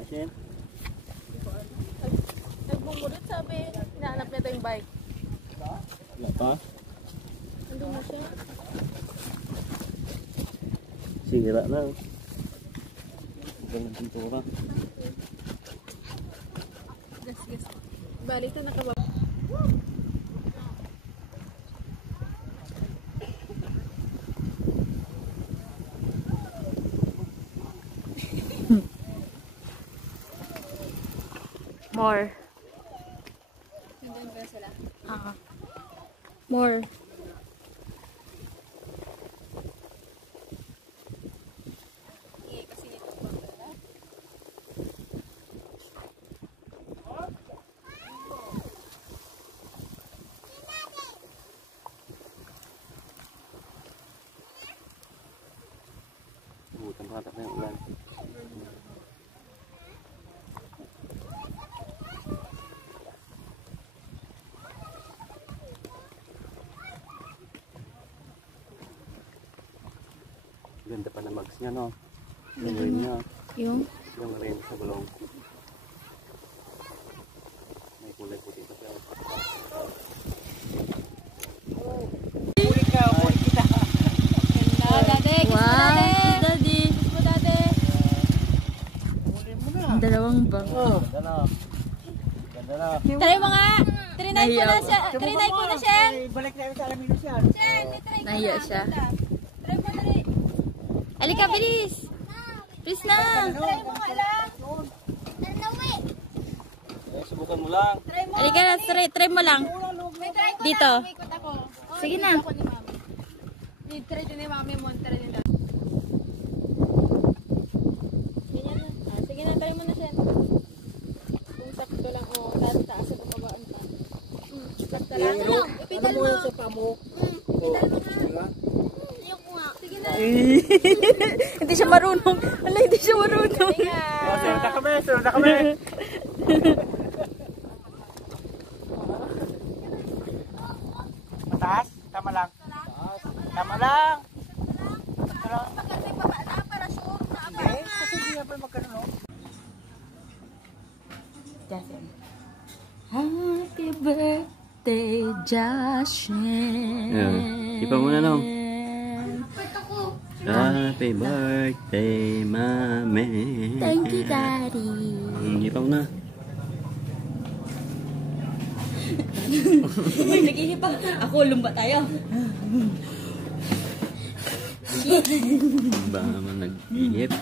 Wala siya. Nagbumulit sabi. Hinahanap niya ito yung bike. Wala pa? Nandun na siya. Sira na. Ganang pintura. Gas. Balik na nakababa. More. Nandun ba sila? More. Eh, kasi nito pa pala. Tempat apa yang ulan? Ganda pa na mags niya, no? Yung rin niya. Yung Rin sa gulong. May kulay puti pa siya. wow, daddy. Ang dalawang bang. Ganda na. Ganda na. Try mo nga! Trinay ko na siya! Trinay ko na siya! Balik na sa alamino siya. Nahiya siya. Try mo na rin! Alika, bilis. Bilis na. Try mo nga lang! Subukan mo lang. Alika na, try mo lang. May try ko Dito. na! May ikot ako. Sige na. Ako ni mami. Try din ni mami mo. Try din daw. Ganyan na. Sige na, try mo na siya. Kung sakto lang, taas at pababaan pa. Sakto lang. Ipidal mo. Sa pamo. Ipidal mo nga. Ayoko nga. Sige na. Hindi siya marunong. Ala, hindi siya marunong. Sunod na kami. Mataas? Tama lang. Tama lang. Magkakay pa ba na para sure na Eh, kasi hindi nga pa magkano, no? Happy birthday, Jashin. Yeah. Ipa muna, no? Happy birthday, mami. Thank you, Daddy. Ipa muna. Uy, naghihipang. Ako, lumba tayo. Ba naman nag-ihip?